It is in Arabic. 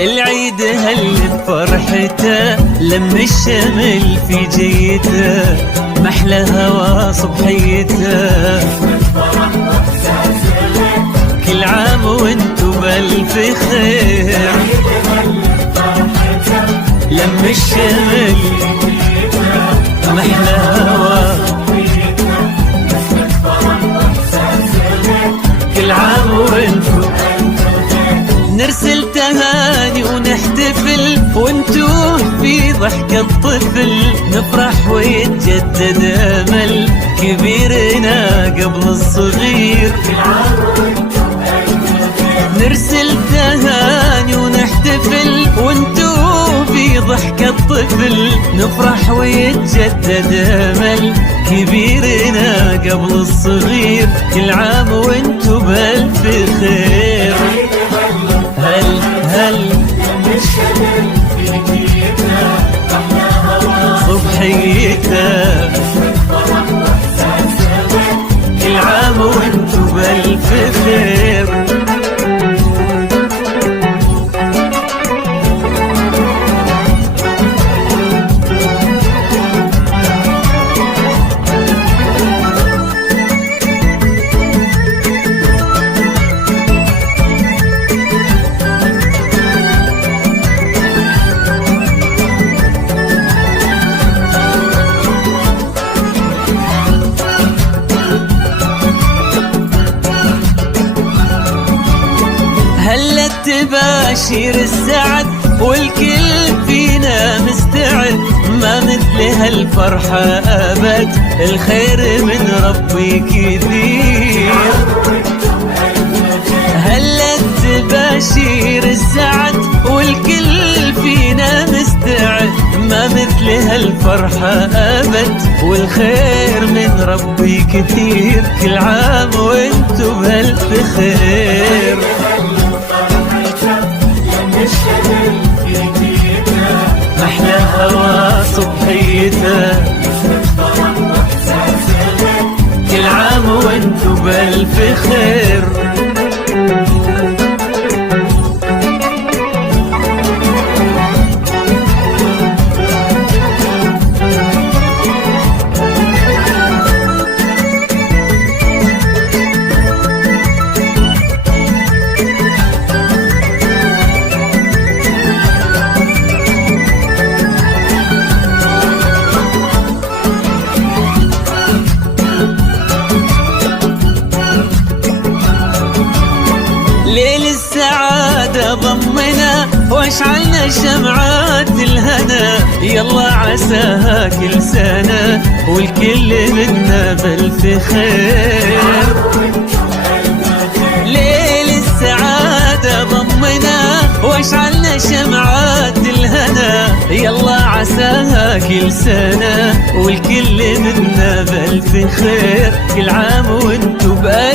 العيد هل بفرحته لم الشمل في جيته، محلى هوا صبحيته. كل عام وانتو بألف خير، لم الشمل محلى هوا. كل عام وانتو نرسل تهاني ونحتفل، وانتو في ضحكة طفل نفرح ويتجدد امل كبيرنا قبل الصغير. نرسل تهاني ونحتفل، وانتو في ضحكة طفل نفرح ويتجدد امل كبيرنا قبل الصغير. كل عام وانتو بألف خير. هل صبحيته، كل عام وانتو بألف خير. هلت تباشير السعد والكل فينا مستعد، ما مثل هالفرحة أبد الخير من ربي كثير. هلت تباشير السعد والكل فينا مستعد، ما مثل هالفرحة أبد والخير من ربي كثير. كل عام وانتو بألف خير. محلى هوا صبحيته، كل عام وانتو بألف خير. ليل السعادة ضمنا واشعلنا شمعات الهنا، يلا عساها كل سنة والكل منا بألف خير. ليل السعادة ضمنا واشعلنا شمعات الهنا، يلا عساها كل سنة والكل منا بألف خير. كل عام وانتو بألف